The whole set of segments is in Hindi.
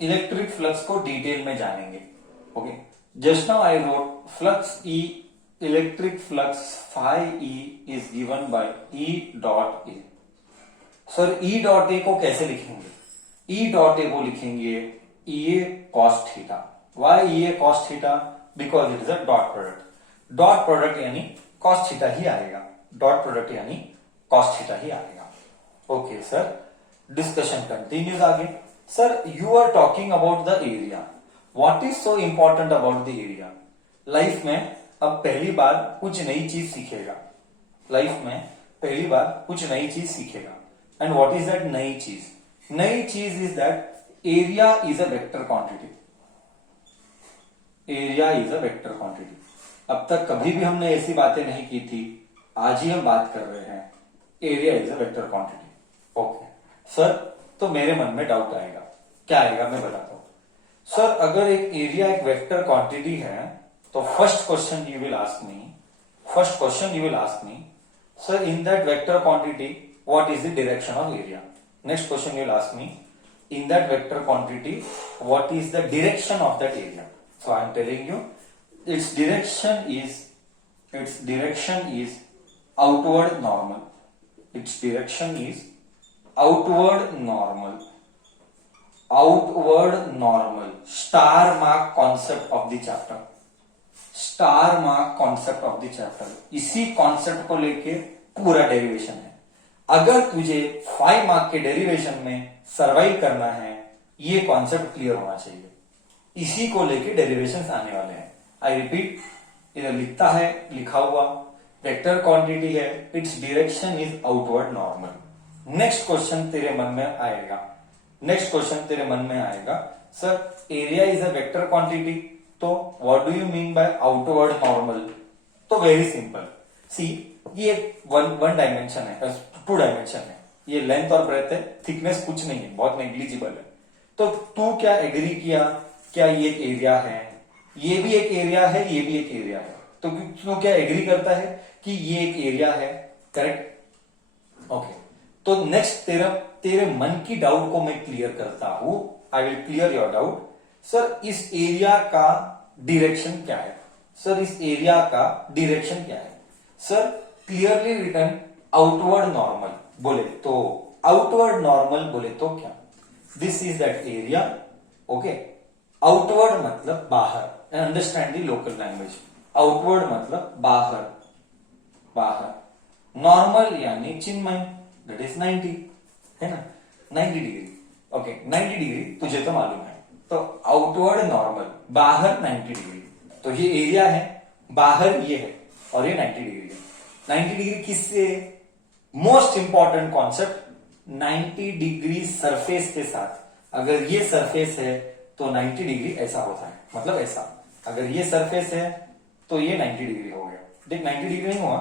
इलेक्ट्रिक फ्लक्स को डिटेल में जानेंगे। Okay, just now I wrote flux E, electric flux phi E is given by E dot A. Sir E dot A को कैसे लिखेंगे? ई डॉट ए को लिखेंगे E A cos theta. Why E A cos theta? Because it is a dot product. Dot product यानी कॉस थीटा ही आएगा, डॉट प्रोडक्ट यानी कॉस थीटा ही आएगा। ओके सर, डिस्कशन कंटिन्यूज आगे। Sir you are talking about the area, what is so important about the area? Life में अब पहली बार कुछ नई चीज सीखेगा, लाइफ में पहली बार कुछ नई चीज सीखेगा। एंड व्हाट इज दैट नई चीज? नई चीज is that area is a vector quantity. Area is a vector quantity. अब तक कभी भी हमने ऐसी बातें नहीं की थी, आज ही हम बात कर रहे हैं। Area is a vector quantity. Okay sir, तो मेरे मन में डाउट आएगा, क्या आएगा मैं बताता हूं। सर अगर एक एरिया एक वेक्टर क्वांटिटी है तो first question you will ask me, sir in that vector quantity what is the direction of area? Next question you will ask me, in that vector quantity what is the direction of that area? So I am telling you its direction is outward normal. Its direction is outward normal. Star mark concept of the chapter. इसी कॉन्सेप्ट को लेके पूरा डेरिवेशन है। अगर तुझे 5 मार्क के डेरिवेशन में सर्वाइव करना है, ये कॉन्सेप्ट क्लियर होना चाहिए। इसी को लेके डेरिवेशन आने वाले हैं। आई रिपीट, इधर लिखता है, लिखा हुआ वेक्टर क्वांटिटी है, its direction is outward normal. Next question तेरे मन में आएगा, sir area is a vector quantity, तो what do you mean by outward normal? तो वेरी सिंपल, सी ये वन डायमेंशन है, 2 डायमेंशन है, ये लेंथ और ब्रेथ है, थिकनेस कुछ नहीं है, बहुत नेग्लिजिबल है। तो तू क्या एग्री किया, क्या ये एक एरिया है, ये भी एक एरिया है, ये भी एक एरिया है, तो तू क्या एग्री करता है कि ये एक एरिया है, करेक्ट? ओके, तो नेक्स्ट तेरे मन की डाउट को मैं क्लियर करता हूं। I will clear your doubt. Sir इस एरिया का डायरेक्शन क्या है? Sir clearly written outward normal बोले तो, आउटवर्ड नॉर्मल बोले तो क्या? This is that area. Okay, outward मतलब बाहर, and understand the local language. Outward मतलब बाहर। नॉर्मल यानी चिन्मय, दैट इज 90, है ना, 90 डिग्री। ओके, 90 डिग्री तुझे तो मालूम है, तो आउटवर्ड नॉर्मल, बाहर 90 डिग्री। तो ये एरिया है, बाहर ये है, और ये 90 डिग्री है। 90 डिग्री किससे? Most important concept, 90 degree surface के साथ। अगर ये सरफेस है तो 90 डिग्री ऐसा होता है, मतलब ऐसा। अगर ये सरफेस है तो ये 90 डिग्री हो गया। देख 90 डिग्री नहीं हुआ,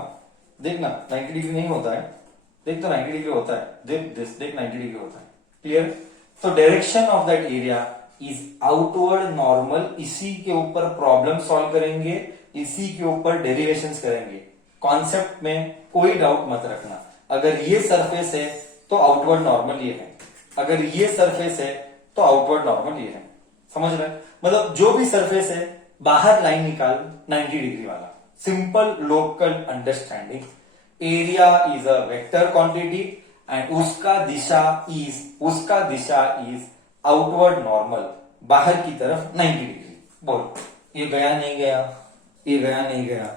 देखना 90 डिग्री नहीं होता है, देख तो 90 डिग्री होता है, देख 90 डिग्री होता है। क्लियर? तो direction of that area is outward normal. इसी के ऊपर प्रॉब्लम सॉल्व करेंगे, इसी के ऊपर डेरिवेशंस करेंगे। कॉन्सेप्ट में कोई डाउट मत रखना। अगर ये सरफेस है तो आउटवर्ड नॉर्मल ये है, अगर ये सरफेस है तो आउटवर्ड नॉर्मल ये है। समझ रहे? मतलब जो भी सरफेस है, बाहर लाइन निकाल 90 डिग्री वाला। Simple local understanding. Area is a vector quantity and उसका दिशा इज आउटवर्ड नॉर्मल, बाहर की तरफ 90 डिग्री। बोल, ये गया नहीं गया? ये गया नहीं गया?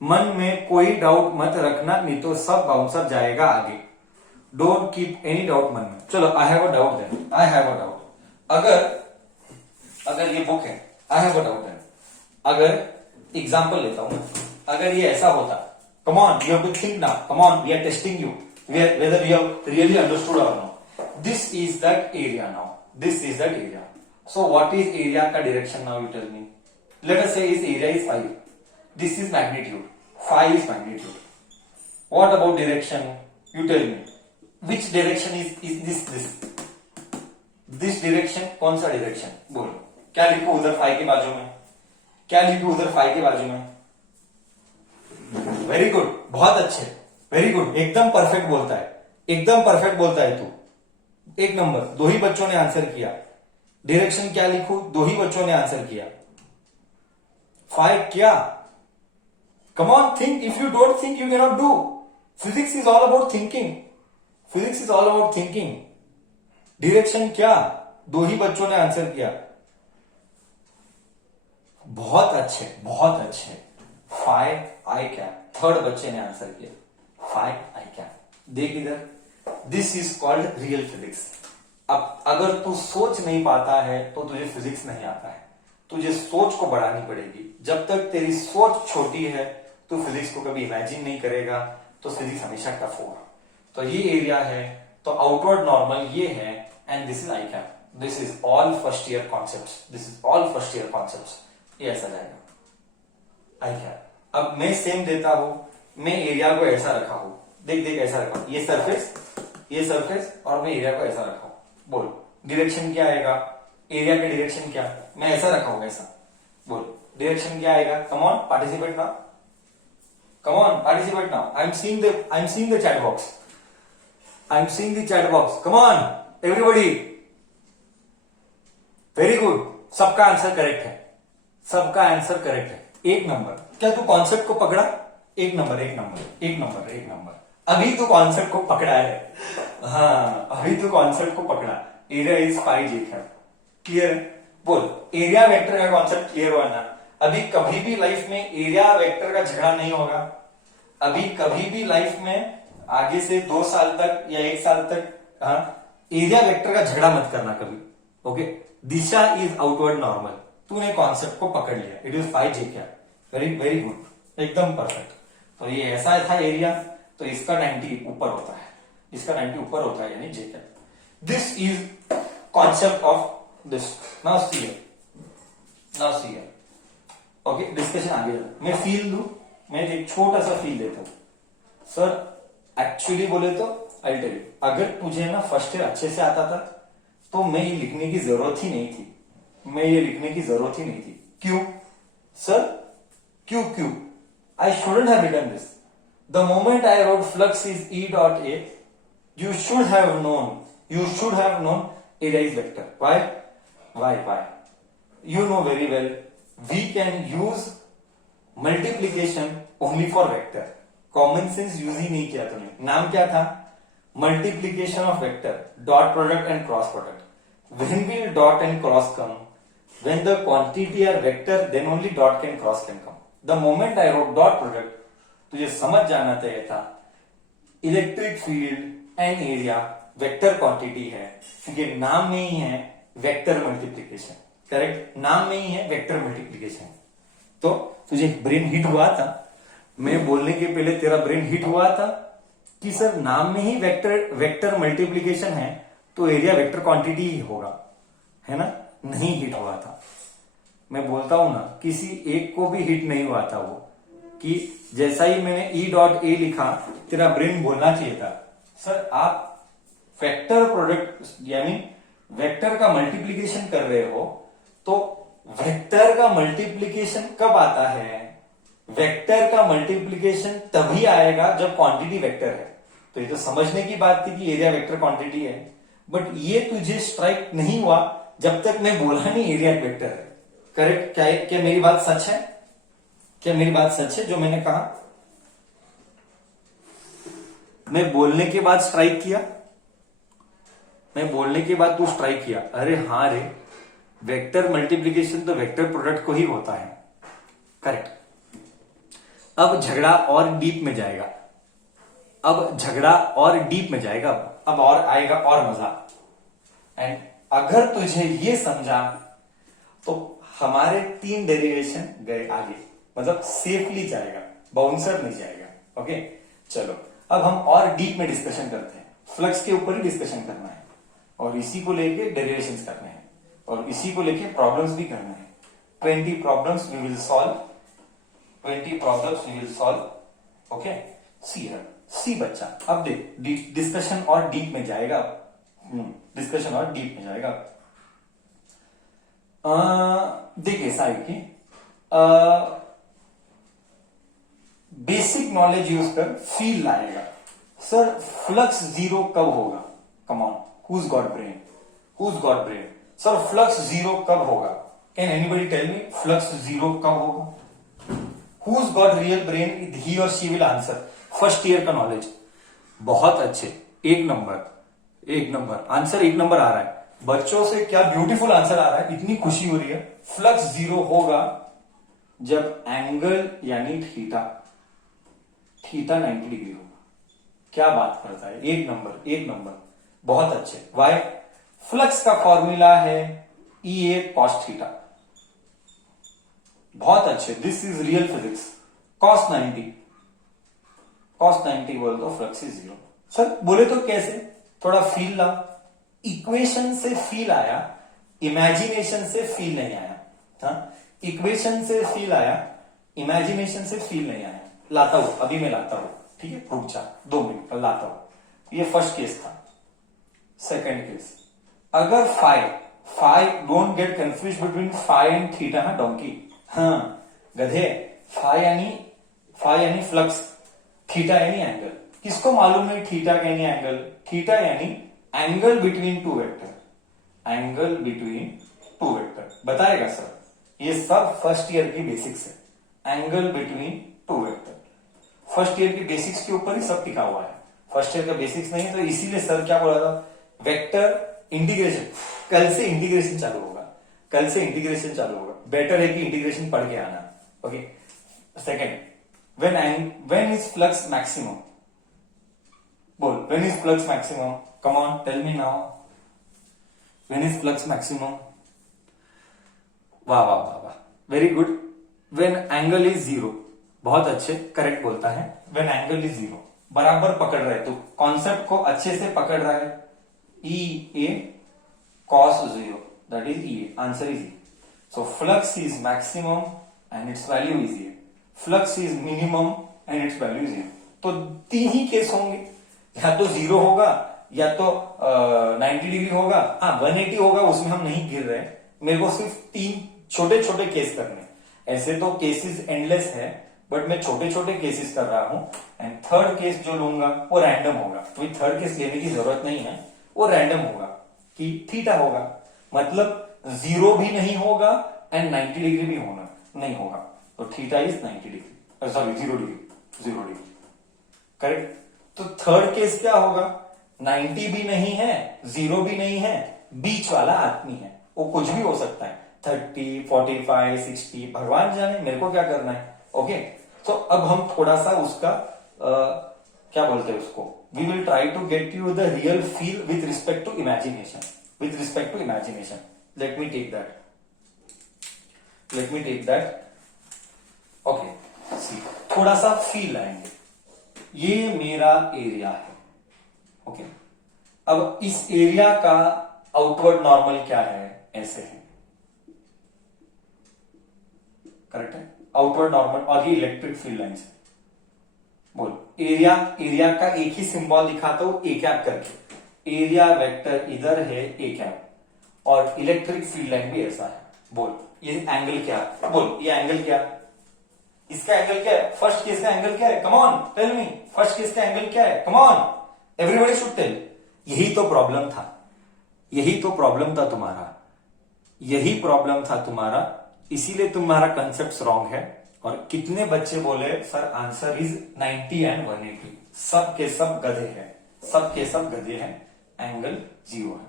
मन में कोई डाउट मत रखना, नहीं तो सब बाउंसर जाएगा आगे। डोंट कीप एनी डाउट मन में। चलो, I have a doubt then, I have a doubt. अगर ये बुक है, I have a doubt then. अगर एग्जांपल लेता हूं, अगर ये ऐसा होता, come on you have to think now, come on we are testing you whether you have really understood और not. This is that area now, this is that area. So what is area का direction now? You tell me. Let us से इस area is 5, this is magnitude, 5 is magnitude. What about direction? You tell me. Which direction is this? This direction कौन सा डायरेक्शन? बोलो, क्या लिखूं उधर 5 के बाजू में? क्या लिखूं उधर 5 के बाजू में? वेरी गुड, बहुत अच्छे। वेरी गुड, एकदम परफेक्ट बोलता है, एकदम परफेक्ट बोलता है तू। एक नंबर, दो ही बच्चों ने आंसर किया। डायरेक्शन क्या लिखूं, दो ही बच्चों ने आंसर किया। 5 क्या? Come on, think, if you don't think you can not do. Physics is all about thinking, physics is all about thinking. Direction क्या? दो ही बच्चों ने आंसर किया। बहुत अच्छे, बहुत अच्छे। 5 आई कैप, थर्ड बच्चे ने आंसर किया। 5 आई कैप, देख इधर, this is called real physics. अब अगर तू सोच नहीं पाता है तो तुझे फिजिक्स नहीं आता है। तुझे सोच को बढ़ानी पड़ेगी। जब तक तेरी सोच छोटी है तू फिजिक्स को कभी इमेजिन नहीं करेगा, तो फिजिक्स हमेशा टफ होगा। तो ये एरिया है, तो आउटवर्ड नॉर्मल ये है, and this is I cap. This is all first year concepts, this is all first year concepts. ये ऐसा जाएगा आई कैप। अब मैं सेम देता हूं, मैं एरिया को ऐसा रखा हूं, देख देख ऐसा रखा हूं, ये सरफेस और मैं एरिया को ऐसा रखा हूं। बोल डायरेक्शन क्या आएगा, एरिया का डायरेक्शन क्या? मैं ऐसा रखा हूं, ऐसा। बोल डायरेक्शन क्या आएगा? Come on, participate now, come on, participate now. I am seeing the chat box, I am seeing the chat box. Come on everybody, very good, सबका आंसर करेक्ट है, सबका आंसर करेक्ट है। एक नंबर। क्या तू कॉन्सेप्ट को पकड़ा? एक नंबर, एक नंबर, एक नंबर, एक नंबर। अभी तो कॉन्सेप्ट को पकड़ा है, हाँ अभी तो कॉन्सेप्ट को पकड़ा। Area is 5 Jacob, clear? बोल, एरिया वेक्टर का कॉन्सेप्ट क्लियर हुआ ना? अभी कभी भी लाइफ में एरिया वेक्टर का झगड़ा नहीं होगा। अभी कभी भी लाइफ में आगे से 2 साल तक या 1 साल तक, हाँ, एरिया वेक्टर का झगड़ा मत करना कभी। Okay, Disha is outward normal. तूने कॉन्सेप्ट को पकड़ लिया, it is 5 Jacob, very very good, एकदम परफेक्ट। तो ये ऐसा था एरिया, तो इसका 90 ऊपर होता है, इसका 90 ऊपर होता है, यानी Jacob. This is concept of this. Now see here, okay, discussion आगे। मैं फील दू, मैं एक छोटा सा फील देता हूं। सर एक्चुअली बोले तो आई टेल यू, अगर तुझे ना फर्स्ट ईयर अच्छे से आता था तो मैं ये लिखने की जरूरत ही नहीं थी, मैं ये लिखने की जरूरत ही नहीं थी। क्यों सर? क्यों? I shouldn't have written this. The moment I wrote flux is E dot A, you should have known area is vector. Why? You know very well, we can use multiplication only for vector. Common sense use ही नहीं किया तूने। नाम क्या था? Multiplication of vector, dot product and cross product. When will dot and cross come? When the quantity are vector, then only dot can cross can come. The moment I wrote dot product, तुझे समझ जाना चाहिए था electric field and area vector quantity है, क्योंकि नाम में ही है वेक्टर मल्टीप्लीकेशन। करेक्ट, नाम में ही है वेक्टर मल्टीप्लीकेशन। तो तुझे ब्रेन हिट हुआ था, मैं बोलने के पहले तेरा ब्रेन हिट हुआ था कि सर नाम में ही वेक्टर मल्टीप्लीकेशन है, तो एरिया वेक्टर क्वांटिटी ही होगा, है ना? नहीं हिट हुआ था। मैं बोलता हूं ना, किसी एक को भी हिट नहीं हुआ था वो, कि जैसा ही मैंने E डॉट ए लिखा, तेरा ब्रेन बोलना चाहिए था सर आप वेक्टर प्रोडक्ट यानी वेक्टर का मल्टीप्लीकेशन कर रहे हो, तो वेक्टर का मल्टीप्लीकेशन कब आता है? वेक्टर का मल्टीप्लीकेशन तभी आएगा जब क्वांटिटी वेक्टर है। तो ये तो समझने की बात थी कि एरिया वेक्टर क्वांटिटी है, बट ये तुझे स्ट्राइक नहीं हुआ जब तक मैं बोला नहीं एरिया वेक्टर है। करेक्ट? क्या मेरी बात सच है? क्या मेरी बात सच है जो मैंने कहा? मैं बोलने के बाद स्ट्राइक किया, मैं बोलने के बाद तू स्ट्राइक किया, अरे हाँ रे, वेक्टर मल्टीप्लीकेशन तो वेक्टर प्रोडक्ट को ही होता है। करेक्ट। अब झगड़ा और डीप में जाएगा, अब झगड़ा और डीप में जाएगा, अब और आएगा और मजा। एंड अगर तुझे ये समझा तो हमारे 3 डेरिवेशन गए आगे, मतलब सेफली जाएगा, बाउंसर नहीं जाएगा। ओके, चलो अब हम और डीप में डिस्कशन करते हैं। फ्लक्स के ऊपर ही डिस्कशन करना है, और इसी को लेके डेरिवेशंस करने हैं, और इसी को लेके प्रॉब्लम्स भी करना है। 20 problems we will solve, 20 problems we will solve. Okay, see बच्चा, अब देख डिस्कशन और डीप में जाएगा, डिस्कशन और डीप में जाएगा। देख ऐसा है कि बेसिक नॉलेज यूज कर फील लाएगा। सर फ्लक्स जीरो कब होगा? Come on, who's got brain? Who's got brain? Sir flux zero कब होगा? Can anybody tell me flux zero कब होगा? Who's got real brain? He और she will answer. First year का नॉलेज बहुत अच्छे, एक नंबर, एक नंबर आंसर, एक नंबर आ रहा है बच्चों से। क्या ब्यूटीफुल आंसर आ रहा है, इतनी खुशी हो रही है। फ्लक्स जीरो होगा जब एंगल यानी थीटा 90 डिग्री होगा। क्या बात करता है, एक नंबर, एक नंबर, बहुत अच्छे। वाई? फ्लक्स का फॉर्मूला है ई ए कॉस थीटा। बहुत अच्छे, this is real physics. Cos 90 बोल दो, फ्लक्स इज जीरो। सर बोले तो कैसे? थोड़ा फील ला। इक्वेशन से फील आया, इमेजिनेशन से फील नहीं आया। हाँ, इक्वेशन से फील आया, इमेजिनेशन से फील नहीं आया। लाता हूं, अभी मैं लाता हूं, ठीक है, रुक जा 2 मिनट पर लाता हूं। ये फर्स्ट केस था। सेकंड केस, अगर phi don't get confuse between phi and theta. हाँ डोंकी, हाँ गधे, फाई यानी फ्लक्स, थीटा यानी एंगल। किसको मालूम है थीटा यानी एंगल? थीटा यानी angle between two vector. Angle between two vector बताएगा सर। ये सब फर्स्ट ईयर की बेसिक्स है। Angle between two vector first year की बेसिक्स के ऊपर ही सब टिका हुआ है। फर्स्ट ईयर का बेसिक्स नहीं है तो इसीलिए सर क्या बोला था, वेक्टर इंटीग्रेशन। कल से इंटीग्रेशन चालू होगा, कल से इंटीग्रेशन चालू होगा। बेटर है कि इंटीग्रेशन पढ़ के आना। Okay, second, when is flux maximum? बोल, when is flux maximum? Come on, tell me now. When is flux maximum? वाह वाह वाह वाह, very good. when angle is zero, बहुत अच्छे, करेक्ट बोलता है। when angle is zero, बराबर पकड़ रहा है, तो कॉन्सेप्ट को अच्छे से पकड़ रहा है। E A cos zero, that is E A, answer is E. So flux is maximum and its value is E A. Flux is minimum and it's value zero. तो 3 ही केस होंगे, या तो जीरो होगा या तो 90 डिग्री होगा। हाँ 180 होगा, उसमें हम नहीं गिर रहे। मेरे को सिर्फ 3 छोटे छोटे केस करने। ऐसे तो केसेस एंडलेस है, बट मैं छोटे छोटे केसेस कर रहा हूं। एंड थर्ड केस जो लूंगा वो रैंडम होगा। तो थर्ड केस लेने की जरूरत नहीं है, वो रैंडम होगा कि थीटा होगा, मतलब जीरो भी नहीं होगा एंड 90 डिग्री भी होना नहीं होगा। तो theta is 90 degree, sorry 0 degree, correct. तो थर्ड केस क्या होगा, 90 भी नहीं है, 0 भी नहीं है, बीच वाला आदमी है। वो कुछ भी हो सकता है, 30, 45, 60, भगवान जाने, मेरे को क्या करना है। ओके, तो अब हम थोड़ा सा उसका क्या बोलते हैं उसको, we will try to get you the real feel with respect to imagination. With respect to imagination, let me take that. Okay, see, थोड़ा सा फील आएंगे। ये मेरा एरिया है। ओके, अब इस एरिया का आउटवर्ड नॉर्मल क्या है, ऐसे है, करेक्ट है। आउटवर्ड नॉर्मल और ये इलेक्ट्रिक फील्ड लाइंस है। बोल, एरिया का एक ही सिंबल दिखाता हूं, ए कैप करके। एरिया वेक्टर इधर है, ए कैप, और इलेक्ट्रिक फील्ड लाइन भी ऐसा है। बोल, ये एंगल क्या, बोल ये एंगल क्या, इसका एंगल क्या है, फर्स्ट केस का एंगल क्या है, come on tell me, first case का एंगल क्या है, come on, everybody should tell. यही तो प्रॉब्लम था, यही तो प्रॉब्लम था तुम्हारा, यही प्रॉब्लम था तुम्हारा, इसीलिए तुम्हारा कंसेप्ट रॉन्ग है। और कितने बच्चे बोले सर आंसर इज 90 एंड 180, सब के सब गधे हैं, सब के सब गधे हैं, एंगल 0 है।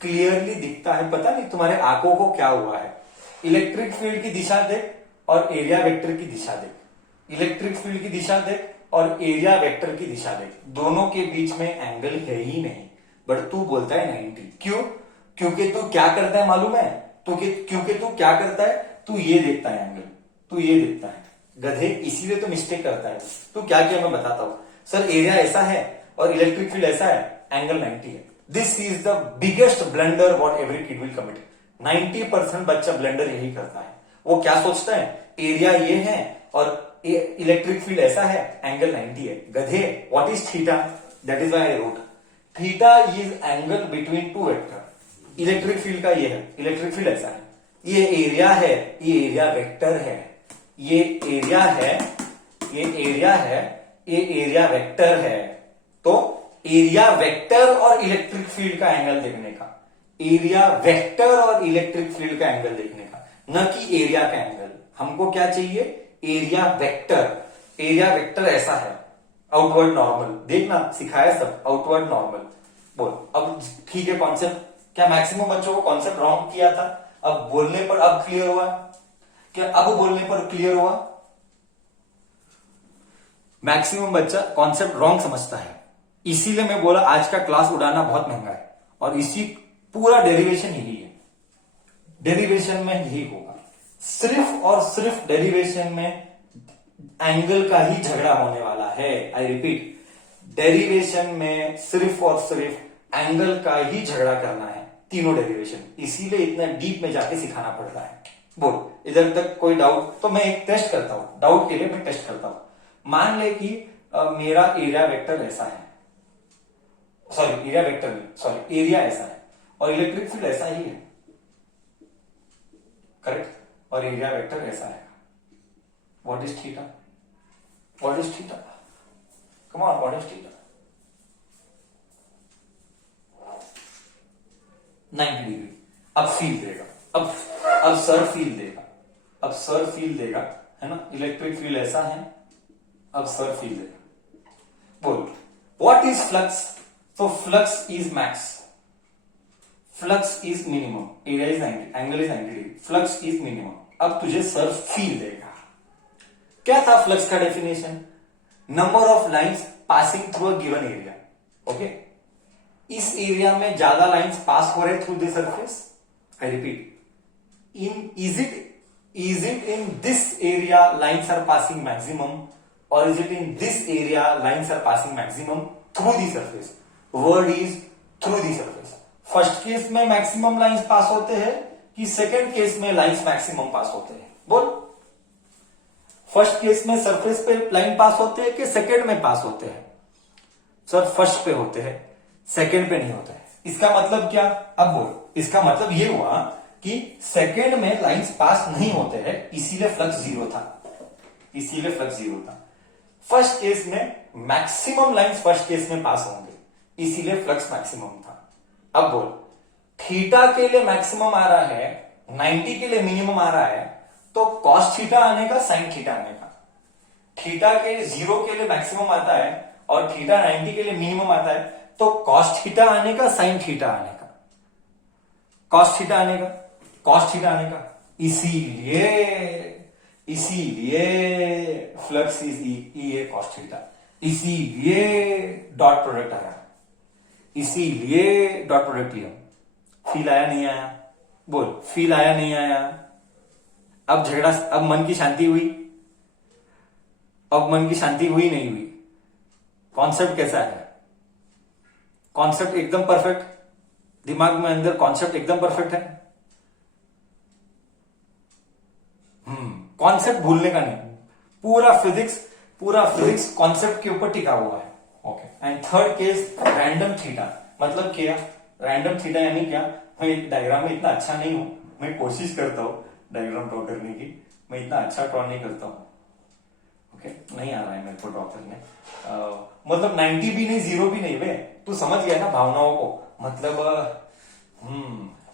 क्लियरली दिखता है, पता नहीं तुम्हारे आंखों को क्या हुआ है। इलेक्ट्रिक फील्ड की दिशा देख और एरिया वेक्टर की दिशा देख, इलेक्ट्रिक फील्ड की दिशा देख और एरिया वेक्टर की दिशा देख, दोनों के बीच में एंगल है ही नहीं, बट तू बोलता है 90। क्यों? क्योंकि तू क्या करता है मालूम है, क्योंकि तू क्या करता है, तू ये देखता है एंगल, तू ये देखता है, गधे, इसीलिए तो मिस्टेक करता है। तू क्या किया मैं बताता हूं। सर एरिया ऐसा है और इलेक्ट्रिक फील्ड ऐसा है, एंगल 90 है। This is the biggest blunder what every kid will commit. 90% बच्चा ब्लंडर यही करता है। वो क्या सोचता है, एरिया ये है और इलेक्ट्रिक फील्ड ऐसा है, एंगल 90 है। गधे, what is theta, that is why I wrote theta is angle between two vector. Electric field का ये है, इलेक्ट्रिक फील्ड ऐसा है, ये एरिया है, ये एरिया वेक्टर है, ये एरिया है, ये एरिया है, ये एरिया वेक्टर है, तो एरिया वेक्टर और इलेक्ट्रिक फील्ड का एंगल देखने का, एरिया वेक्टर और इलेक्ट्रिक फील्ड का एंगल देखने का, न कि एरिया का एंगल। हमको क्या चाहिए? Area vector. एरिया वेक्टर ऐसा है, आउटवर्ड नॉर्मल, देखना सिखाया सब, आउटवर्ड नॉर्मल। बोल अब ठीक है कॉन्सेप्ट। क्या मैक्सिमम बच्चों को कॉन्सेप्ट रॉन्ग किया था? अब बोलने पर अब क्लियर हुआ? क्या अब बोलने पर क्लियर हुआ? मैक्सिमम बच्चा कॉन्सेप्ट रॉन्ग समझता है, इसीलिए मैं बोला आज का क्लास उड़ाना बहुत महंगा है, और इसी पूरा डेरिवेशन यही है, डेरिवेशन में यही होगा, सिर्फ और सिर्फ डेरिवेशन में एंगल का ही झगड़ा होने वाला है। आई रिपीट, डेरिवेशन में सिर्फ और सिर्फ एंगल का ही झगड़ा करना है, तीनों डेरिवेशन, इसीलिए इतना डीप में जाके सिखाना पड़ता है। बोल इधर तक कोई डाउट? तो मैं एक टेस्ट करता हूं, डाउट के लिए मैं टेस्ट करता हूं। मान ले कि मेरा एरिया वेक्टर ऐसा है, सॉरी एरिया वेक्टर नहीं, सॉरी एरिया ऐसा है और इलेक्ट्रिक फील्ड ऐसा ही है, करेक्ट? और एरिया वेक्टर ऐसा है। What is theta? What is theta? Come on, what is theta? 90 degree. अब फील देगा, अब सर फील देगा, अब सर फील देगा, है ना? इलेक्ट्रिक फील्ड ऐसा है, अब सर फील देगा। बोल व्हाट इज फ्लक्स? तो flux is max, flux is minimum, area is 90, angle is 90 degree, flux is minimum. अब तुझे सर फील देगा। क्या था फ्लक्स का definition? Number of lines passing through a given area. Okay, इस एरिया में ज्यादा लाइंस पास हो रहे through the surface. I repeat, in is it in this area lines are passing maximum, और is it in this area lines are passing maximum through the surface? Word is through the surface. First case में मैक्सिमम लाइंस पास होते हैं कि सेकंड केस में लाइंस मैक्सिमम पास होते हैं? बोल, फर्स्ट केस में सरफेस पे लाइन पास होते हैं कि सेकंड में पास होते हैं? सर फर्स्ट पे होते हैं, सेकंड पे नहीं होते हैं। इसका मतलब क्या? अब बोल, इसका मतलब ये हुआ कि सेकंड में लाइंस पास नहीं होते हैं, इसीलिए फ्लक्स जीरो था, इसीलिए फ्लक्स जीरो था। फर्स्ट केस में मैक्सिमम लाइंस फर्स्ट केस में पास होंगे, इसीलिए फ्लक्स मैक्सिमम था। अब बोल, थीटा के लिए मैक्सिमम आ रहा है, 90 के लिए मिनिमम आ रहा है, तो कॉस थीटा आने का, साइन थीटा आने का। थीटा के 0 के लिए मैक्सिमम आता है और थीटा 90 के लिए मिनिमम आता है, तो कॉस थीटा आने का, साइन थीटा आने का, कॉस थीटा आने का, कॉस थीटा आने का। इसीलिए flux is E A cos theta, इसीलिए डॉट प्रोडक्ट आया, इसीलिए डॉट प्रोडक्ट लिया। फील आया नहीं आया? बोल, फील आया नहीं आया? अब झगड़ा, अब मन की शांति हुई? अब मन की शांति हुई नहीं हुई? कॉन्सेप्ट कैसा है? कॉन्सेप्ट एकदम परफेक्ट, दिमाग में अंदर कॉन्सेप्ट एकदम परफेक्ट है। कॉन्सेप्ट भूलने का नहीं, पूरा फिजिक्स कॉन्सेप्ट के ऊपर टिका हुआ है। Okay, and third case random theta. मतलब क्या रैंडम थीटा? यानी क्या? मैं डायग्राम में इतना अच्छा नहीं हूं, मैं कोशिश करता हूं डायग्राम ड्रॉ करने की, मैं इतना अच्छा ड्रॉ नहीं करता हूं। ओके, नहीं आ रहा है मेरे को ड्रॉ करने। मतलब 90 भी नहीं, 0 भी नहीं, वे तू समझ गया ना भावनाओं को? मतलब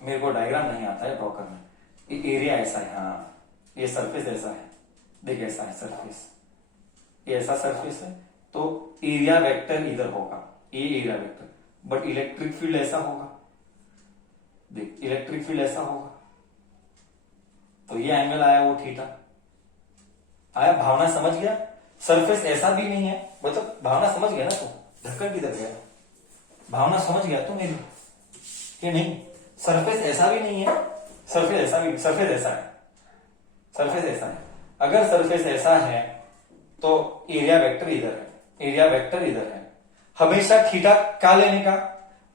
मेरे को डायग्राम नहीं आता है ड्रॉ करना। ये एरिया ऐसा है, हाँ, ये सरफेस ऐसा है, देख ऐसा है सरफेस, ये ऐसा सरफेस है, तो एरिया वेक्टर इधर होगा, ये area vector, but electric field ऐसा होगा, देख इलेक्ट्रिक फील्ड ऐसा होगा, तो ये एंगल आया वो थीटा आया। भावना समझ गया? सरफेस ऐसा भी नहीं है, मतलब भावना समझ गया ना तू? ढक्कन किधर गया? भावना समझ गया तू मेरी कि नहीं? सरफेस ऐसा भी नहीं है, सरफेस ऐसा भी, सरफेस ऐसा है, सरफेस ऐसा है। अगर सरफेस ऐसा है तो एरिया वेक्टर इधर है, एरिया वेक्टर इधर है। हमेशा थीटा क्या लेने का?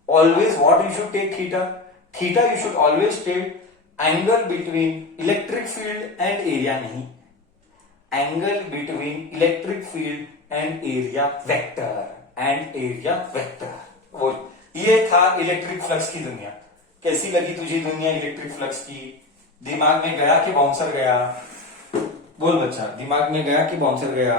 Always what you should take? Theta. Theta you should always take angle between electric field and area, नहीं, angle between electric field and area vector, and area vector. वो ये था इलेक्ट्रिक फ्लक्स की दुनिया। कैसी लगी तुझे दुनिया इलेक्ट्रिक फ्लक्स की? दिमाग में गया कि बाउंसर गया? बोल बच्चा, दिमाग में गया कि बाउंसर गया?